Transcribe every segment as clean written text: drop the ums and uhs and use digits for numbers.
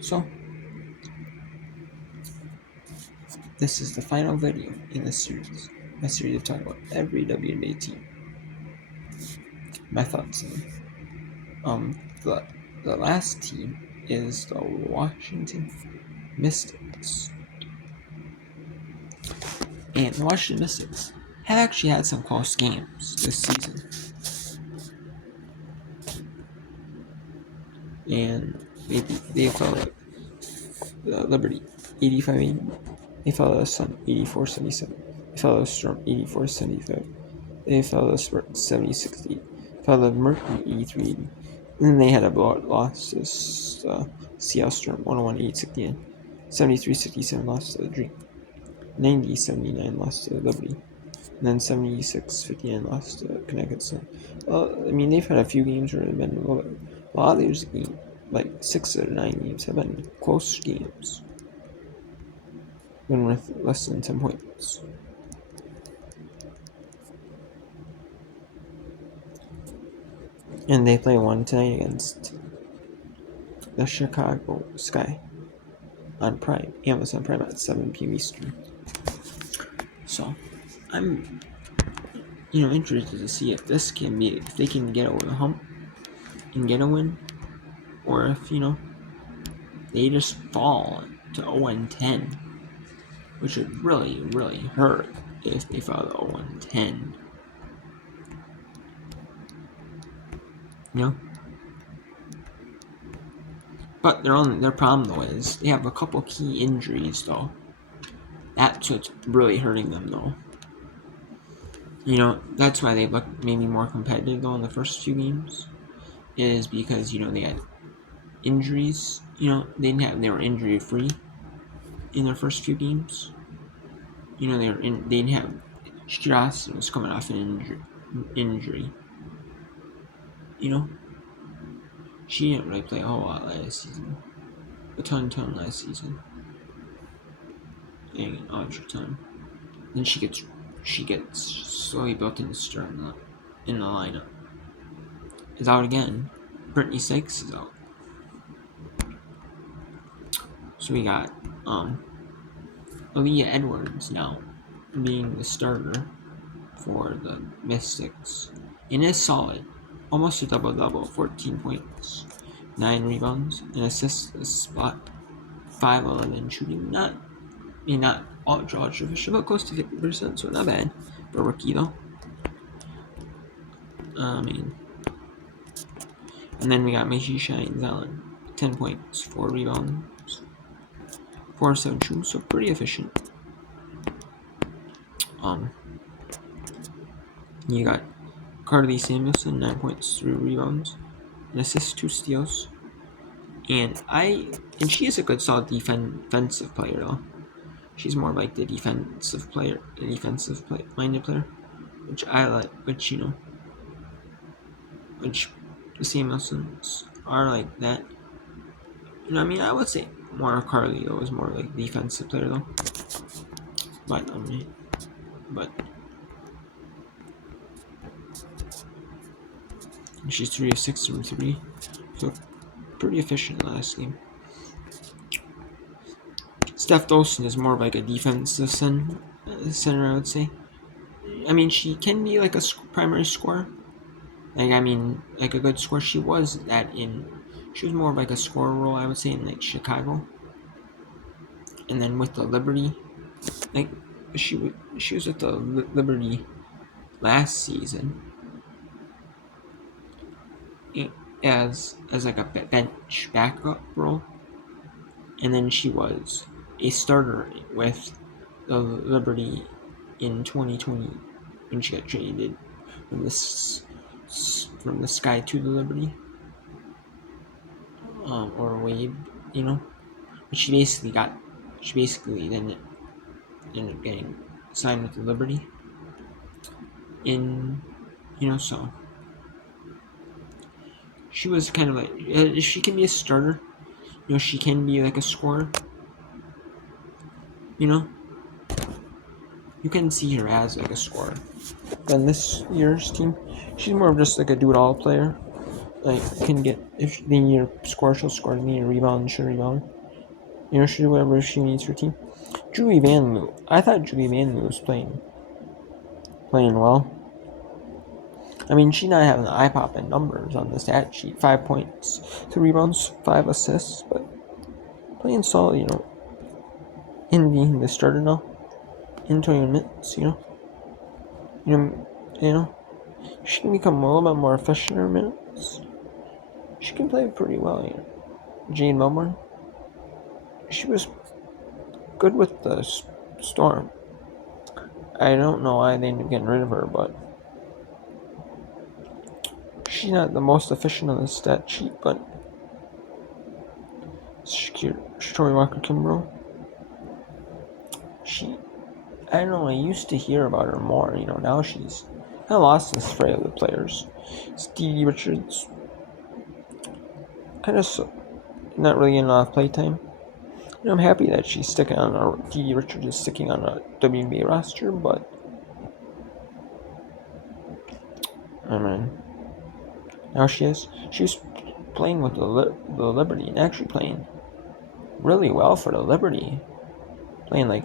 So, this is the final video in this series. My series of talking about every WNBA team. My thoughts on the last team is the Washington Mystics. And the Washington Mystics have actually had some close games this season. And they fell Liberty 85-80. They fell the Sun 84-77. They fell the Storm 84-75. They fell the Spurs 76-8. They fell the Mercury 83-80. And then they had a blowout loss to Seattle Storm 101-8-69. 73-67 loss to the Dream. 90-79 loss to Liberty. And then 76-59 loss to Connecticut Sun. I mean, they've had a few games where they've been a little bit. A lot of these games, like 6 or 9 games, have been close games. Been worth less than 10 points. And they play one tonight against the Chicago Sky on Prime, Amazon Prime at 7 p.m. Eastern. So, I'm, interested to see if they can get over the hump and get a win, or if, they just fall to 0-10, which would really, really hurt if they fall to 0-10. But their problem though is they have a couple key injuries though. That's what's really hurting them though. That's why they look maybe more competitive though in the first few games, is because they had injuries. They were injury free in their first few games. They didn't have Strassen was coming off an injury. She didn't really play a whole lot last season. A ton last season. And extra time. Then she gets slowly built into Stern in the lineup. Is out again. Brittany Sykes is out. So we got Aaliyah Edwards now being the starter for the Mystics. And is solid. Almost a double-double, 14 points, 9 rebounds, and assists a spot, 5-11 shooting. Not ultra efficient, but close to 50%, so not bad for a rookie though. And then we got Macy Shines on 10 points, 4 rebounds, 4-7 shooting, so pretty efficient. You got Carly Samuelson, 9 points, 3 rebounds, an assist, 2 steals. And she is a good solid defensive player though. She's more like the defensive minded player, which I like. Which the Samuelsons are like that. I would say more Carly though is more like defensive player though. But she's 3 of 6 from 3, so pretty efficient last game. Steph Dolson is more of like a defensive center, I would say. She can be like a primary scorer. Like a good scorer. She was more of like a scorer role, I would say, in like Chicago. And then with the Liberty, like she was with the Liberty last season as like a bench backup role, and then she was a starter with the Liberty in 2020 when she got traded from the Sky to the Liberty, or Wade, but she basically then ended up getting signed with the Liberty. So she was kind of like, if she can be a starter, she can be like a scorer. You can see her as like a scorer. Then this year's team, she's more of just like a do-it-all player. like can get if they need a score, she'll score. If they need a rebound, she'll rebound. You know, she'll do whatever she needs for team. Julie Van Loo. I thought Julie Van Loo was playing well. I mean, she's not having the eye-popping numbers on the stat sheet. 5 points, 2 rebounds, 5 assists, but playing solid, you know. In being the starter now, in 21 minutes, you know, she can become a little bit more efficient in her minutes. She can play pretty well, you know. Jade Melbourne, she was good with the Storm. I don't know why they ended up getting rid of her, but she's not the most efficient on the stat sheet, but Story Walker Kimbrough, I don't know, I used to hear about her more, you know, now she's kind of lost this fray of the players. Stevie Richards, kind of not really getting a lot of playtime. You know, I'm happy that she's sticking on our Stevie Richards is sticking on a WNBA roster, but I mean, now she's playing with the Liberty and actually playing really well for the Liberty. Playing like,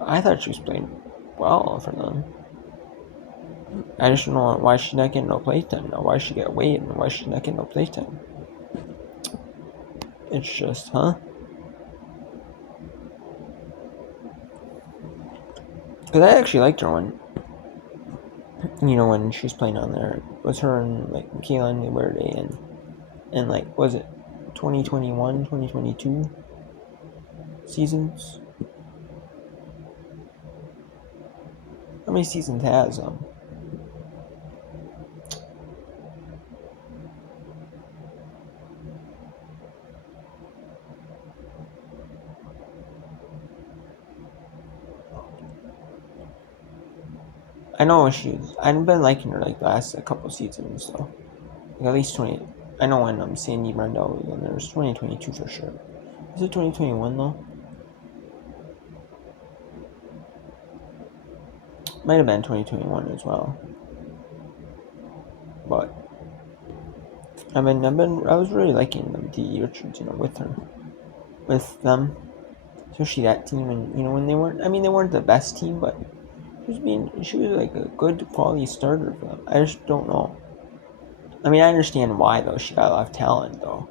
I thought she was playing well for them. I just don't know why she's not getting no playtime now. Why she got waived and why she's not getting no playtime. It's just, huh? Because I actually liked her when she was playing on there. It was her and like Kaylin Verde and like, was it 2021, 2022 seasons? How many seasons has I know I've been liking her like the last couple seasons, so like at least 20. I know when Sandy Brendel was on there, it was 2022 for sure. Is it 2021 though? Might have been 2021 as well. But I was really liking them, D. Richards, you know, with them, especially that team, and you know when they weren't the best team, but she was like a good quality starter for them. I just don't know. I mean, I understand why though. She got a lot of talent though.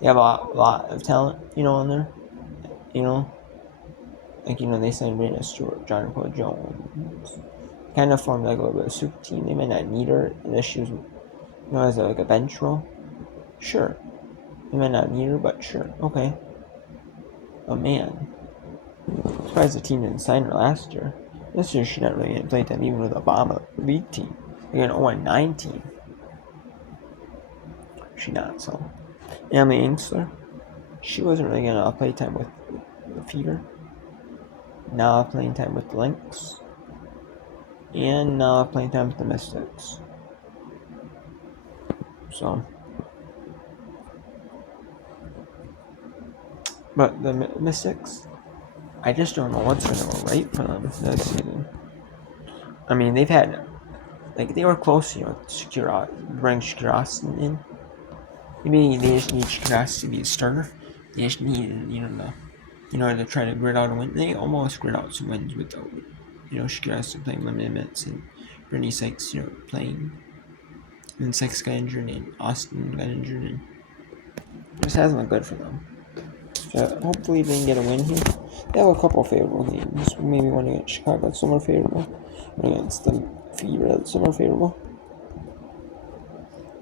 They have a lot of talent, you know, on there. You know, like they signed Rena Stewart, Jonathan Jones. Kind of formed like a little bit of a super team. They might not need her unless she was, as like a bench role. Sure, they might not need her, but sure, okay. Oh man, I'm surprised the team didn't sign her last year. This year she not really getting playtime even with Obama league team. They're an 0-9 team. She not so. Emily Inkster, she wasn't really getting a lot of playtime with the Fever. Now playing time with the Lynx. And now playing time with the Mystics. So, but the Mystics, I just don't know what's going to go right for them this season. I mean, they've had, like, they were close, to bring Shakira Austin in. Maybe they just need Shakira to be a starter. They just need, to try to grit out a win. They almost grit out some wins without, Shakira playing limited minutes and Brittany Sykes, playing. And Sykes got injured and Austin got injured and it just hasn't looked good for them. Hopefully they can get a win here. They have a couple favorable games. Maybe one against Chicago that's somewhat favorable. One against the Fever that's somewhat favorable.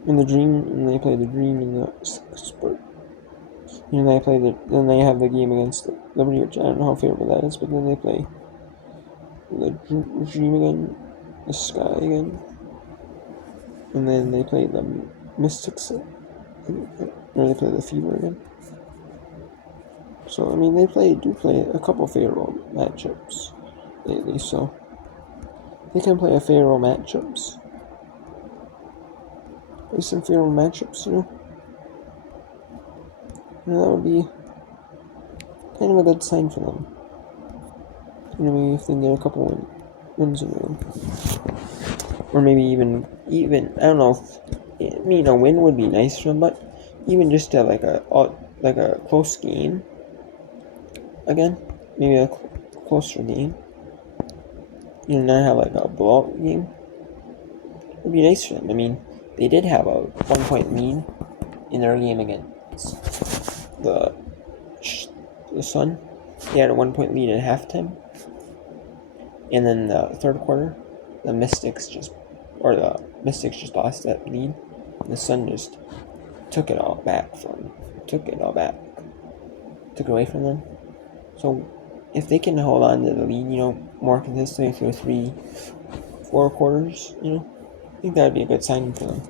In the Dream, and they play the Dream in the Spurt. And then they have the game against the Liberty, which I don't know how favorable that is, but then they play the Dream again, the Sky again, and then they play the Mystics, or they play the Fever again. So I mean, they do play a couple favorable matchups lately, so they can play a favorable matchups. Play some favorable matchups, and that would be kind of a good sign for them. Maybe if they can get a couple wins in a row, or maybe even I don't know if a win would be nice for them, but even just to like a close game again, maybe a closer game. Not have like a blowout game. Would be nice for them. I mean, they did have a 1 point lead in their game against the Sun. They had a 1 point lead at halftime, and then the third quarter, the Mystics just lost that lead. The Sun just took it away from them. So if they can hold on to the lead, more consistently for 3-4 quarters, I think that would be a good sign for them.